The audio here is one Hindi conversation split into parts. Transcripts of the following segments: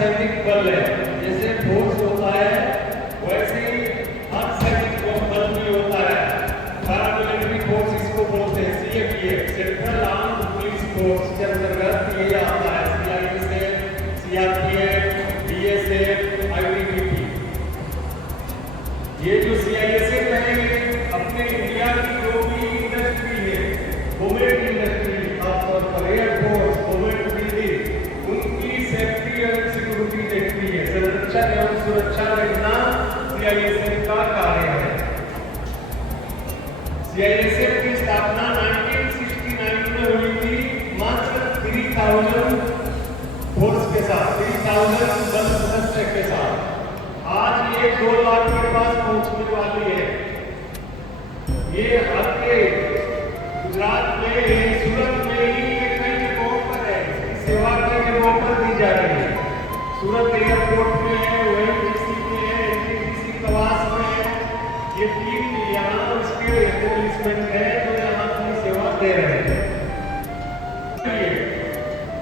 अर्धसैनिक बल है। जैसे फोर्स होता है वैसे ही अर्धसैनिक बल भी होता है। पैरामिलिट्री फोर्स इसको बोलते हैं, CAPF, central armed police force के अंतर्गत ये आता है। CISF, CRPF, BSF, ITBP. ये जो सीआईएसएफ है अपने इंडिया की जो भी इंडस्ट्री है, गवर्नमेंट इंडस्ट्री, खासतौर पर एयरफोर्स, गवर्नमेंट बिल्डिंग, उनकी सेफ्टी और सिक्योरिटी देखती है। संरक्षण एवं सुरक्षा रखना सीआईएसएफ का कार्य है। सीआईएसएफ की स्थापना 1969 में हुई थी, मात्र 3000 फोर्स के साथ, 3000 बल सदस्य के साथ। आज ये 2 लाख के पास पहुंचने वाली है। ये आपके गुजरात में, सूरत में ही कई जगहों पर है, इसकी सेवा कई जगहों पर दी जा रही है। सूरत एयरपोर्ट में है, ओएनजीसी में है, एनटीपीसी कवास में है। ये 3 यहाँ उसके एस्टेब्लिशमेंट है जो यहाँ अपनी सेवा दे रहे हैं।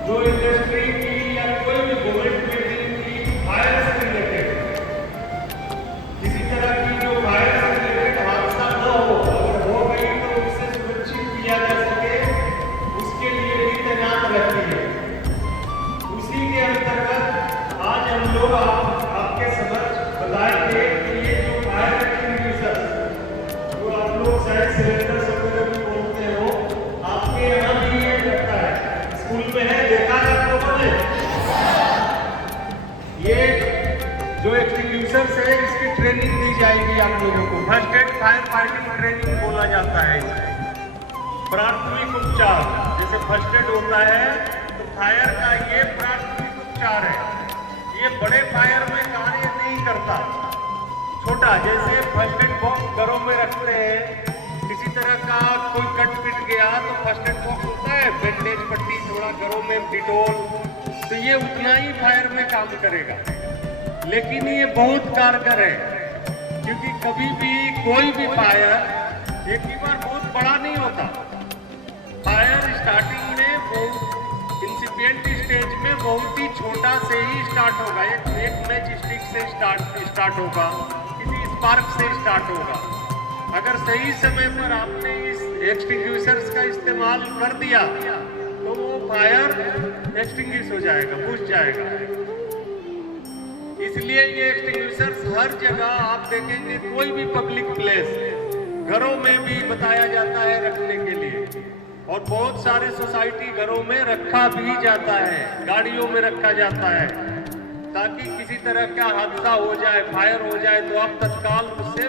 जो इंडस्ट्री की या कोई भी गवर्नमेंट बिल्डिंग की फायर से रिलेटेड, किसी तरह की जो फायर से रिलेटेड हादसा न हो, अगर हो गई तो उसे सुरक्षित किया जा सके, उसके लिए भी तैनात रहती है। उसी के अंतर्गत आज हम लोग आपके समक्ष बताएंगे कि ये जो फायर एक्सटिंग्विशर, जो आप लोग शायद सिलेंडर वगैरह भी बोलते हो, आपके यहाँ भी ये रहता है। स्कूल में है, देखा है आप लोगों ने? ये जो एक्सटिंग्विशर्स है इसकी ट्रेनिंग दी जाएगी आप लोगों को। First aid fire fighting training बोला जाता है इसे। प्राथमिक उपचार, जैसे फर्स्ट एड होता है तो फायर का ये प्राथमिक उपचार है। ये बड़े फायर में कार्य नहीं करता। छोटा, जैसे फर्स्ट एड बॉक्स घरों में रखते हैं, किसी तरह का कोई कट पिट गया तो फर्स्ट एड बॉक्स होता है, बैंडेज, पट्टी, थोड़ा घरों में डिटोल, तो ये उतना ही फायर में काम करेगा। लेकिन ये बहुत कारगर है, क्योंकि कभी भी कोई भी फायर एक ही बार बहुत बड़ा नहीं होता। फायर स्टार्टिंग में बहुत इंसिपिएंट स्टेज में बहुत ही छोटा से ही स्टार्ट होगा। एक मैच स्टिक से स्टार्ट होगा, किसी स्पार्क से स्टार्ट होगा। अगर सही समय पर आपने इस एक्सटिंग्विशर्स का इस्तेमाल कर दिया तो वो फायर एक्सटिंग्विश हो जाएगा, बुझ जाएगा। इसलिए ये एक्सटिंग्विशर्स हर जगह आप देखेंगे, कोई भी पब्लिक प्लेस, घरों में भी बताया जाता है रखने के लिए। और बहुत सारे सोसाइटी घरों में रखा भी जाता है, गाड़ियों में रखा जाता है, ताकि किसी तरह का हादसा हो जाए, फायर हो जाए तो आप तत्काल उससे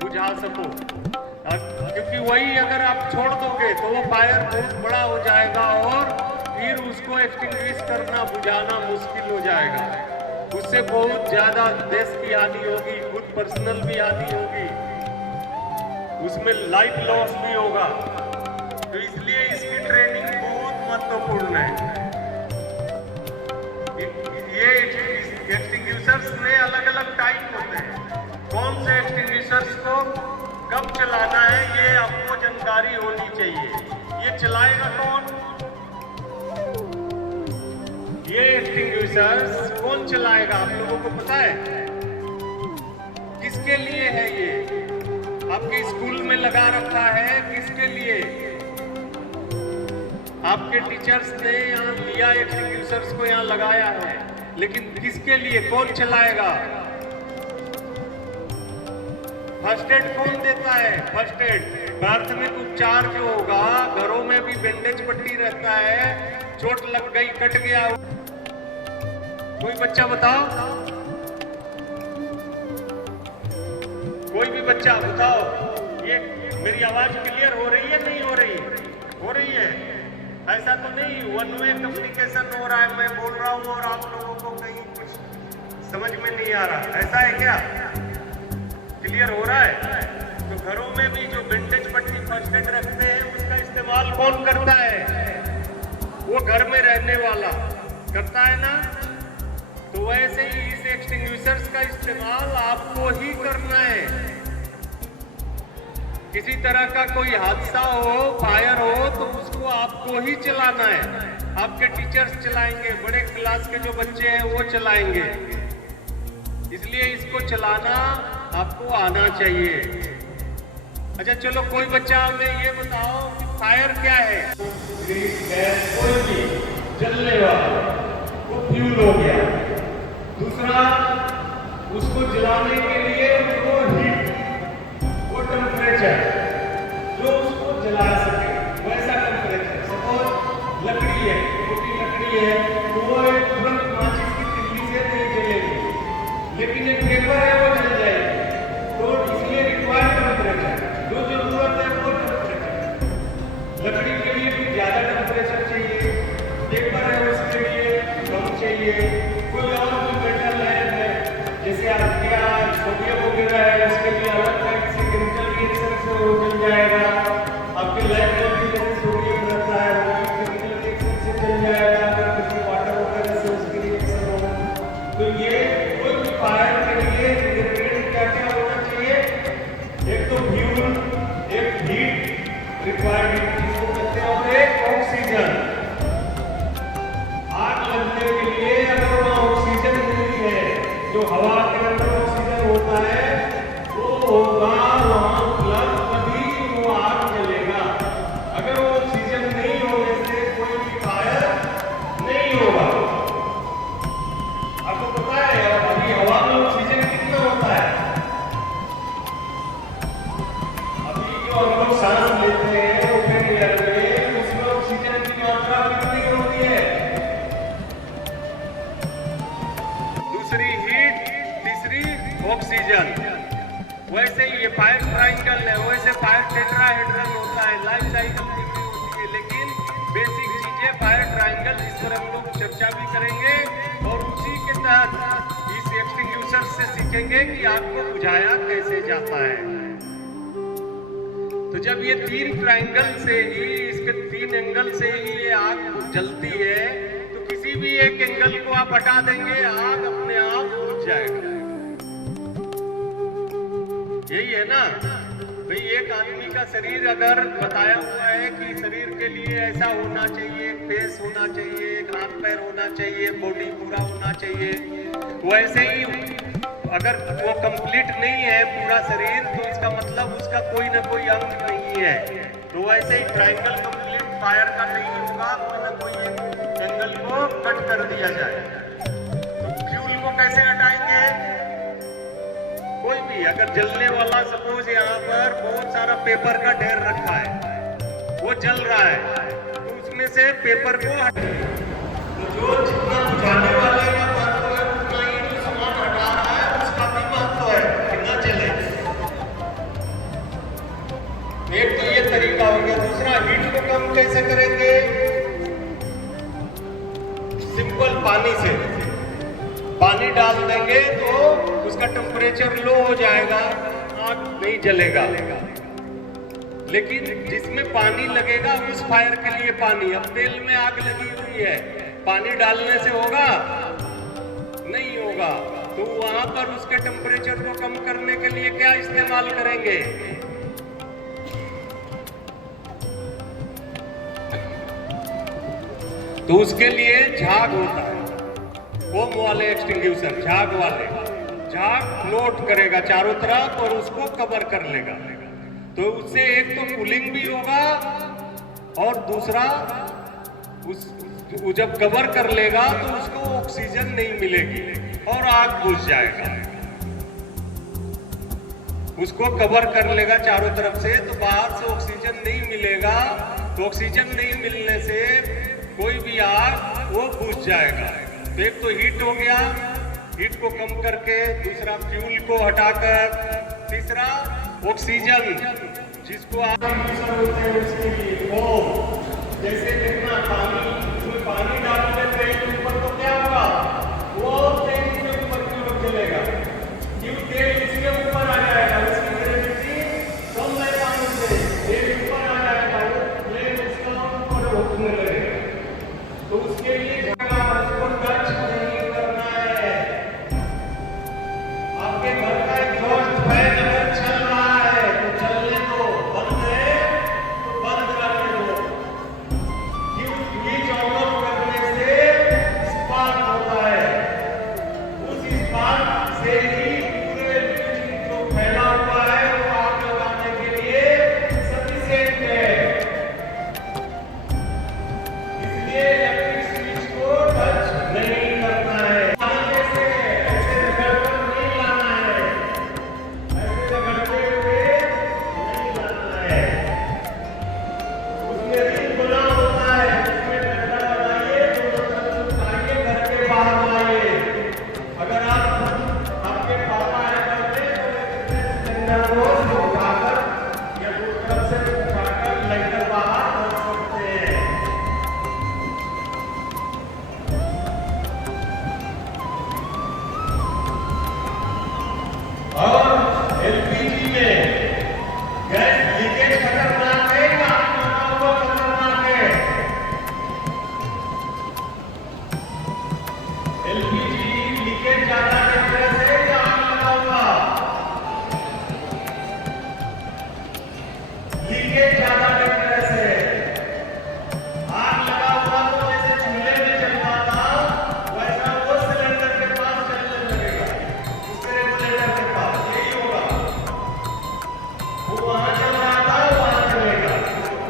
बुझा सको। क्योंकि वही अगर आप छोड़ दोगे तो वो फायर बहुत बड़ा हो जाएगा और फिर उसको एक्सटिंग्विश करना, बुझाना मुश्किल हो जाएगा। उससे बहुत ज्यादा देश की हानि होगी, खुद पर्सनल भी हानि होगी, उसमें लाइफ लॉस भी होगा। तो इसलिए इसकी ट्रेनिंग बहुत महत्वपूर्ण है। ये एक्सटिंग्विशर्स में अलग अलग टाइप होते हैं। कौन से एक्सटिंग्विशर्स को कब चलाना है ये आपको जानकारी होनी चाहिए। ये चलाएगा कौन? ये एक्सटिंग्विशर्स कौन चलाएगा आप लोगों को पता है? किसके लिए है ये? आपके स्कूल में लगा रखा है, किसके लिए? आपके टीचर्स ने यहाँ लिया एक्सटिंग्विशर्स को, यहाँ लगाया है, लेकिन किसके लिए? कौन चलाएगा? फर्स्ट एड कौन देता है? फर्स्ट एड, प्राथमिक उपचार जो होगा, घरों में भी बैंडेज पट्टी रहता है, चोट लग गई, कट गया, कोई बच्चा बताओ, कोई भी बच्चा बताओ। ये मेरी आवाज क्लियर हो रही है, नहीं हो रही? हो रही है। ऐसा तो नहीं वन वे कम्युनिकेशन हो रहा है, मैं बोल रहा हूँ और आप लोगों को कहीं कुछ समझ में नहीं आ रहा, ऐसा है क्या? क्लियर हो रहा है? तो घरों में भी जो विंटेज पट्टी फर्स्ट एड रखते हैं उसका इस्तेमाल कौन करता है? वो घर में रहने वाला करता है ना। तो वैसे ही इस एक्सटिंग्विशर्स का इस्तेमाल आपको ही करना है। किसी तरह का कोई हादसा हो, फायर हो, तो उसको आपको ही चलाना है। आपके टीचर्स चलाएंगे, बड़े क्लास के जो बच्चे हैं वो चलाएंगे। इसलिए इसको चलाना आपको आना चाहिए। अच्छा चलो, कोई बच्चा हमें ये बताओ कि फायर क्या है? गैस कोई भी जलने वाला वो फ्यूल हो गया। दूसरा, उसको जलाने के लिए वो हीट, वो टेम्परेचर जो उसको जला सके वैसा टेम्परेचर। सपोज लकड़ी है, मोटी लकड़ी है, तो वो एक तुरंत माचिस की तिल्ली से नहीं जलेगी, लेकिन एक पेपर है वो जल जाएगी। तो इसलिए रिक्वायर्ड टेम्परेचर जो जरूरत है वो टेम्परेचर। लकड़ी के लिए भी ज्यादा टेम्परेचर चाहिए, पेपर है उसके लिए कम चाहिए। कोई और भी मेटल है जैसे आपके यहाँ सोडियम वगैरह है, उसके लिए अलग टाइप से केमिकल रिएक्शन से वो जल जाएगा। आपके लैब में भी जैसे सोडियम रहता है वो केमिकल रिएक्शन से जल जाएगा, किसी वाटर वगैरह से उसकी रिएक्शन होगा। तो ये कोई भी फायर के लिए इंग्रेडिएंट क्या क्या होना चाहिए? एक तो फ्यूल, एक हीट, रिक्वायर्ड हीट जिसको कहते हैं, और एक ऑक्सीजन। आग लगने के लिए अगर वहाँ ऑक्सीजन नहीं है, जो हवा के अंदर ऑक्सीजन होता है वो होगा वहाँ प्लग, तभी वो आग जलेगा। अगर वो ऑक्सीजन नहीं होने से कोई भी फायर नहीं होगा। आपको पता है अभी हवा में ऑक्सीजन कितना होता है? अभी जो हम लोग सांस लेते हैं ओपन एयर में, उसमें ऑक्सीजन की मात्रा कितनी होती है? दूसरी हीट, तीसरी ऑक्सीजन। वैसे ही ये फायर ट्रायंगल है, वैसे फायर टेट्राहेड्रल होता है, लाइफ साइकिल थ्योरी होती है। लेकिन बेसिक चीजें फायर ट्रायंगल, इस पर हम लोग चर्चा भी करेंगे और उसी के तहत इस एक्सटिंग्विशर से सीखेंगे कि आग को बुझाया कैसे जाता है। तो जब ये तीन ट्रायंगल से ही, इसके तीन एंगल से ही ये आग जलती है, तो किसी भी एक एंगल को आप हटा देंगे, आग अपने आप बुझ जाएगा। यही है ना भाई, एक आदमी का शरीर अगर बताया हुआ है कि शरीर के लिए ऐसा होना चाहिए, फेस होना चाहिए, एक हाथ पैर होना चाहिए, बॉडी पूरा होना चाहिए, वैसे ही अगर वो कंप्लीट नहीं है पूरा शरीर, तो इसका मतलब उसका कोई ना कोई अंग नहीं है। तो वैसे ही ट्रायंगल कंप्लीट फायर का नहीं होगा, कोई ना कोई एक एंगल को कट कर दिया जाए। तो फ्यूल को कैसे हटाएंगे? कोई भी अगर जलने वाला, सपोज यहाँ पर बहुत सारा पेपर का ढेर रखा है, वो जल रहा है, तो उसमें से पेपर को तो जो जितना बुझाने वाले का महत्व है उतना ही जो सामान हटा रहा है उसका भी महत्व है कि न जले। एक तो ये तरीका हो गया। दूसरा, हीट को कम कैसे करेंगे? सिंपल पानी से पानी डाल देंगे तो उसका टेम्परेचर लो हो जाएगा, आग नहीं जलेगा। लेकिन जिसमें पानी लगेगा उस फायर के लिए पानी, अब तेल में आग लगी हुई है, पानी डालने से होगा? नहीं होगा। तो वहां पर उसके टेम्परेचर को कम करने के लिए क्या इस्तेमाल करेंगे? तो उसके लिए झाग होता है, फोम वाले एक्सटिंग्विशर, झाग वाले। झाग फ्लोट करेगा चारों तरफ और उसको कवर कर लेगा। तो उससे एक तो कूलिंग भी होगा और दूसरा जब कवर कर लेगा तो उसको ऑक्सीजन नहीं मिलेगी और आग बुझ जाएगा। उसको कवर कर लेगा चारों तरफ से, तो बाहर से ऑक्सीजन नहीं मिलेगा। तो ऑक्सीजन नहीं मिलने से कोई भी आग वो बुझ जाएगा। तो एक तो हीट हो गया, हीट को कम करके, दूसरा फ्यूल को हटाकर, तीसरा ऑक्सीजन जिसको आप होते हैं उसके लिए फोम। जैसे कितना पानी, उसमें पानी डाल देते हैं ऊपर तो क्या होगा? वो तेल इसके ऊपर क्यों चलेगा? क्यों तेल इसके ऊपर आ जाएगा, उसकी ग्रेविटी कम है पानी से, तेल ऊपर आ जाएगा, वो प्लेन उसका ऊपर उठने लगेगा। तो उसके लिए उसको टच नहीं करना है। आपके घर का एग्जॉस्ट फैन अगर चल रहा है तो चलने दो, बंद है तो बंद करने दो। ये ऑन ऑफ एलपीजी लीकेज ज्यादा डेंजरस है या आग लगा हुआ? लीकेज ज्यादा डेंजरस है। आग लगा हुआ तो जैसे चूल्हे में चलता था वैसा वो सिलेंडर के पास चलने लगेगा, उसके रेगुलेटर के पास यही होगा। वो वहां चल रहा था वहां चलेगा,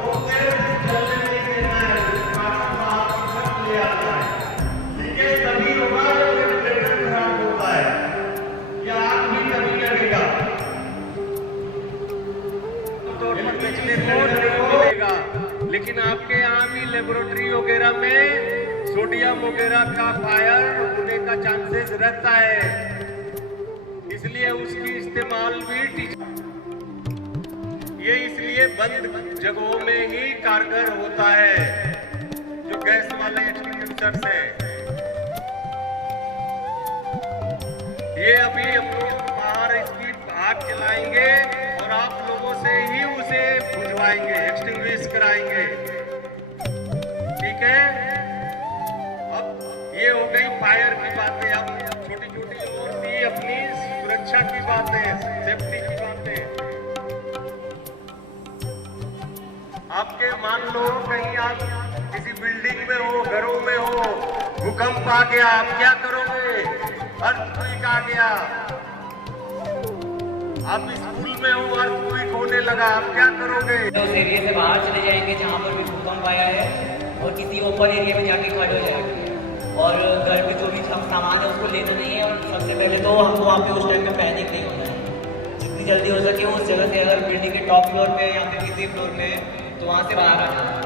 वो फिर चलने नहीं देना है, काफी बाहर की तरफ ले आता है। लीकेज तभी होगा जब रेगुलेटर खराब होता है, या आग भी तभी लगेगा। तौर पर पिछले कोड नहीं मिलेगा, लेकिन आपके यहाँ भी लेबोरेटरी वगैरह में सोडियम वगैरह का फायर होने का चांसेस रहता है, इसलिए उसकी इस्तेमाल भी ये इसलिए बंद जगहों में ही कारगर होता है, जो गैस वाले एक्सटिंग्विशर्स है। ये अभी हम लोग बाहर इसकी आग जलाएंगे और आप लोगों से ही उसे बुझवाएंगे, एक्सटिंग्विश कराएंगे, ठीक है? अब ये हो गई फायर की बातें। अब छोटी छोटी और भी अपनी सुरक्षा की बातें, सेफ्टी की बातें। आपके मान लो कहीं आप किसी बिल्डिंग में हो, घरों में हो, भूकंप आ गया, आप क्या करोगे? अर्थक्वेक आ गया, आप स्कूल में हो, अर्थक्वेक होने लगा, आप क्या करोगे? उस एरिया से बाहर चले जाएंगे जहाँ पर भी भूकंप आया है, और किसी ओपन एरिया में जाके खड़े हो जाएंगे, और घर में जो भी सामान है उसको लेना नहीं है। और सबसे पहले तो हमको वहाँ पे उस टाइम में पैनिक नहीं होना है, जितनी जल्दी हो सके उस जगह से, अगर बिल्डिंग के टॉप फ्लोर पे या फिर किसी फ्लोर पे तो वहाँ से बाहर आ जाना है।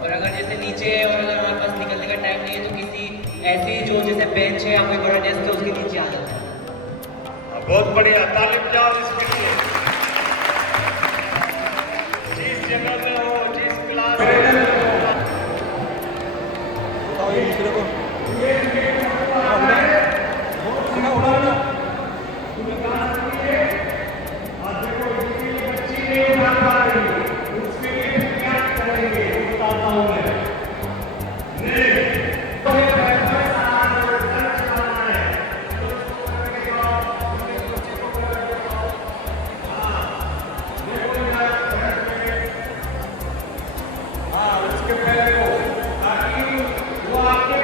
और अगर जैसे नीचे है और अगर हमारे पास निकलने का टाइम नहीं है तो किसी ऐसी जो जैसे बेंच है या कोई बड़ा डेस्क है उसके नीचे आ जाता है। बहुत बढ़िया, तालीम जाओ इसके लिए। जिस जगह में हो, जिस क्लास में बच्ची नहीं उठा पा रही, उसके लिए क्या करेंगे बताता हूँ मैं। उसके पैर को, ताकि वो आपके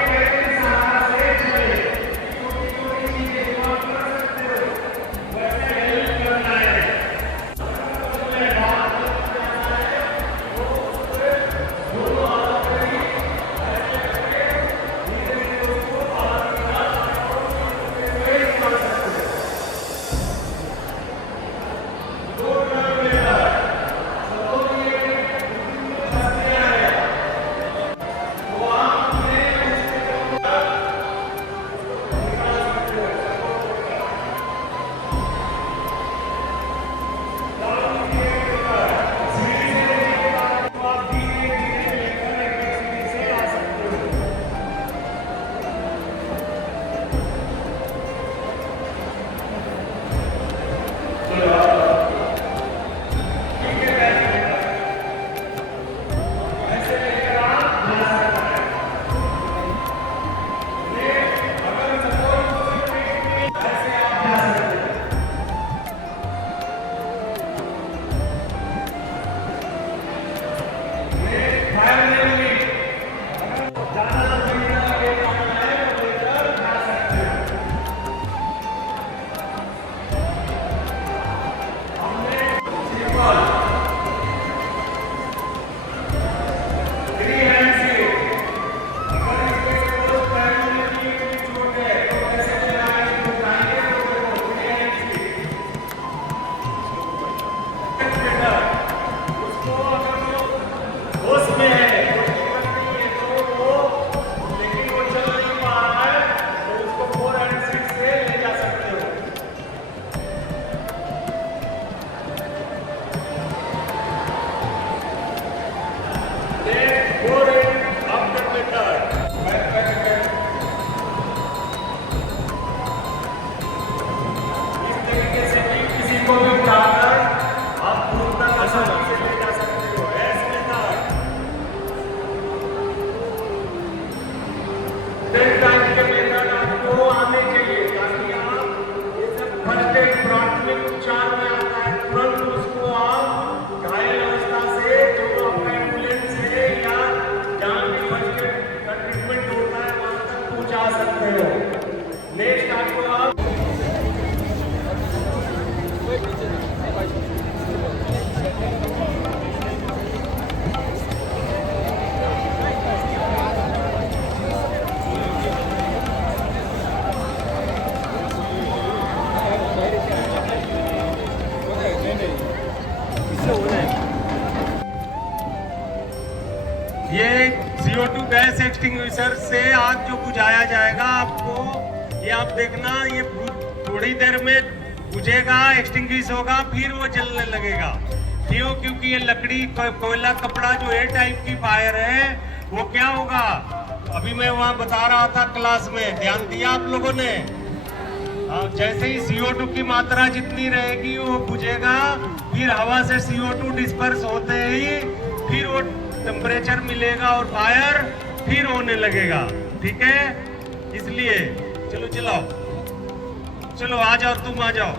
सकते हो। नेक्स्ट आपको आप ये CO2 गैस एक्सटिंग्विशर से आग जो बुझाया जाएगा आपको, ये आप देखना, ये थोड़ी देर में बुझेगा, एक्सटिंग्विश होगा, फिर वो जलने लगेगा। क्यों? क्योंकि ये लकड़ी कोयला कपड़ा जो एयर टाइप की फायर है, वो क्या होगा, अभी मैं वहाँ बता रहा था क्लास में, ध्यान दिया आप लोगों ने? जैसे ही CO2 की मात्रा जितनी रहेगी वो बुझेगा, फिर हवा से CO2 डिस्पर्स होते ही फिर वो टेम्परेचर मिलेगा और फायर फिर होने लगेगा। ठीक है, इसलिए चलो चलाओ, चलो आ जाओ, तुम आ जाओ,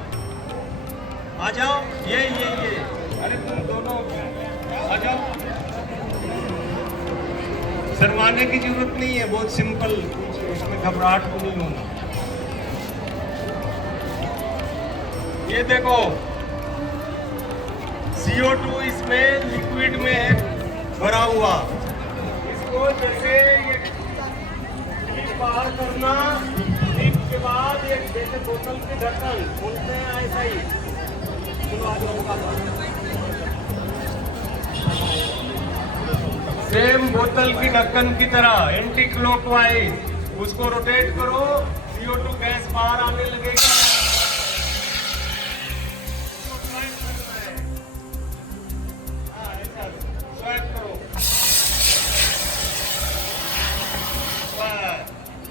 आ जाओ, ये अरे तुम दोनों आ जाओ। शर्माने की जरूरत नहीं है, बहुत सिंपल, उसमें घबराहट को नहीं होना। ये देखो CO2 इसमें लिक्विड में है भरा हुआ, इसको जैसे ये क्लिप बाहर करना, क्लिप के बाद ये जैसे बोतल के ढक्कन खोलते हैं ऐसा ही। सेम बोतल की ढक्कन की तरह एंटी क्लॉकवाइज उसको रोटेट करो, CO2 गैस बाहर आने लगेगी।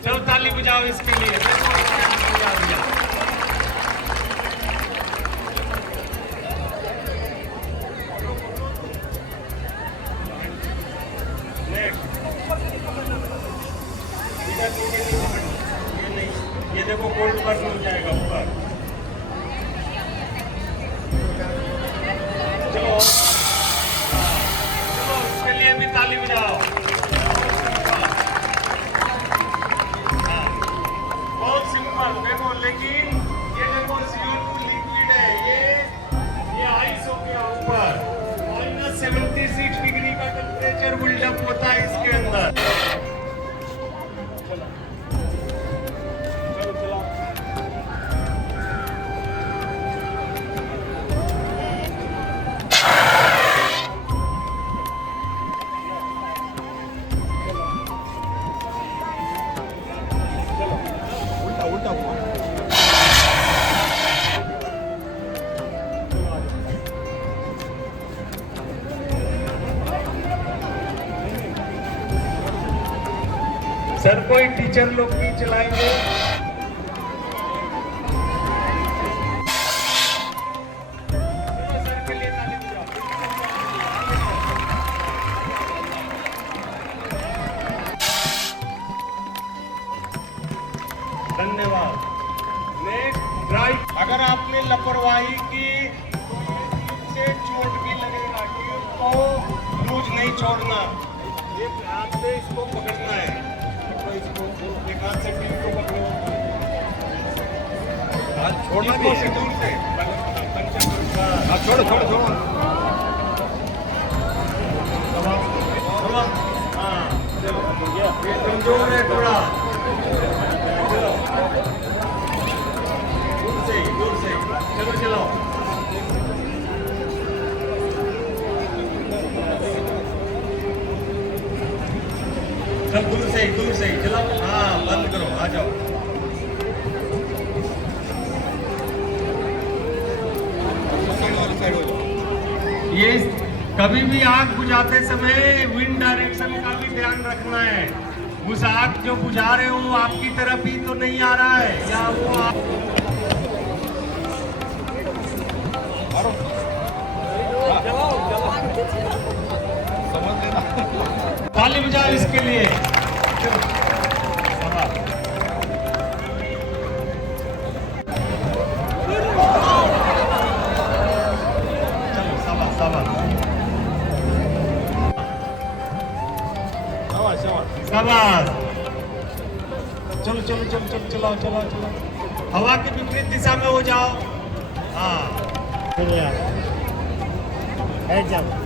चलो ताली बजाओ इसके लिए। ये देखो कोल्ड बर्न हो जाएगा ऊपर। चलो चलो इसके लिए भी ताली बजाओ। देखो, लेकिन ये देखो CO2 लिक्विड है, ये आइस हो गया ऊपर, -76 डिग्री का टेम्परेचर बिल्डअप होता है इसके अंदर। चलो सर कोई टीचर लोग भी चलाएंगे? सर के लिए ताली बजाओ। धन्यवाद। नेक्स्ट ड्राइव, अगर आपने लापरवाही की तो से चोट भी लगेगा, तो लूज नहीं छोड़ना, एक हाथ से इसको पकड़ना है, एक हाथ से टीम को पकड़ो, छोड़ना भी है दूर से, छोड़ो छोड़ो छोड़ो, हाँ ये कमजोर है थोड़ा, चलो दूर से चलो चलो, सब दूर से चलो, हाँ बंद करो, आ जाओ। ये कभी भी आग बुझाते समय विंड डायरेक्शन का भी ध्यान रखना है। उस आग जो बुझा रहे हो आपकी तरफ ही तो नहीं आ रहा है, या वो ताली बजाओ इसके लिए। शाबाश। चलो चलो चलो चलो चलो चलो चलो हवा के विपरीत दिशा में हो जाओ हाँ बैठ जाओ